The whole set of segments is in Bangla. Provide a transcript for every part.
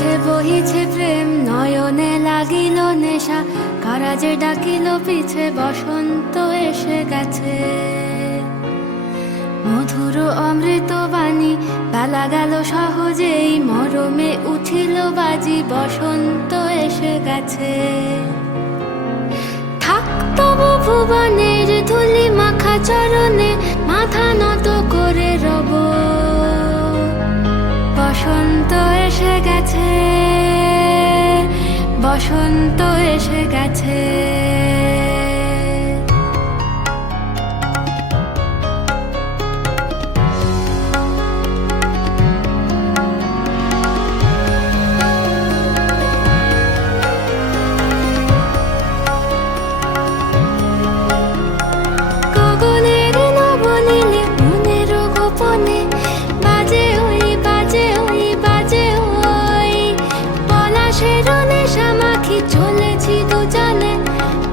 আকাশে বহিছে প্রেম, নয়নে লাগিল নেশা, কারাজে ডাকিল পিছে, বসন্ত এসে গেছে। মধুর অমৃত বাণী, বেলা গেল সহজেই, মরমে উঠিল বাজি, বসন্ত এসে গেছে। থাক তবু ভুবনের ধুলি মাখা চরণে, মাথা নত করে রব। বসন্ত এসে গেছে, বসন্ত এসে গেছে। গগনের নবনীলে মনের গোপনে, বাজে ওই বাজে ওই বাজে ওই, পলাশের নেশা মাখি চলেছি দুজনে,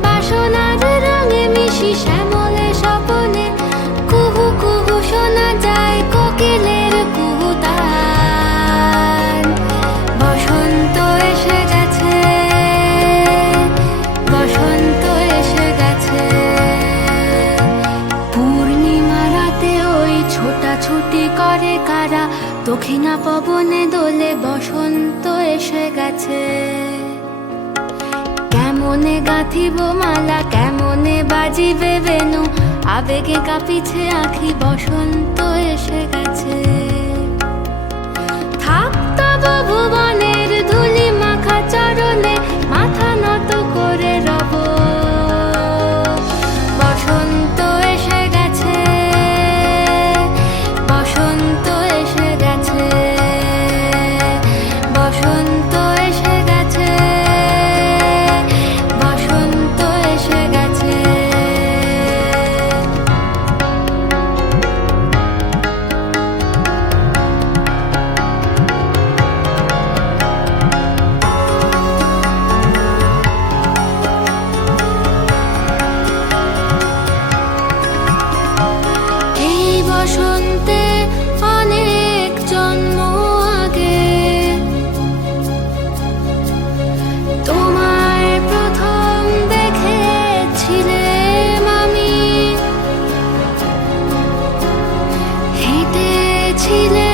বাসনার রঙে মিশি শ্যামলে স্বপনে। কুহু কুহু শোনা যায় কোকিলের কুহুতান। বসন্ত এসে গেছে, বসন্ত এসে গেছে। পূর্ণিমা রাতে ওই ছোটাছুটি করে কারা, দক্ষিণা পবনে দোলে, বসন্ত এসে গেছে। কেমনে গাঁথিব মালা, কেমনে বাজিবে বেনু, আবেগে কাঁপিছে আঁখি, বসন্ত এসে গেছে। থাক তবু ভুবনের ধুলি মাখা চরণে, মাথা নত করে রব। বসন্ত এসে গেছে, বসন্ত এসে গেছে, বসন্ত এসে গেছে, বসন্ত এসে গেছে। এই বসন্তে অনেক জন্ম আগে, তোমায় প্রথম দেখেছিলাম আমি। হেঁটেছিলে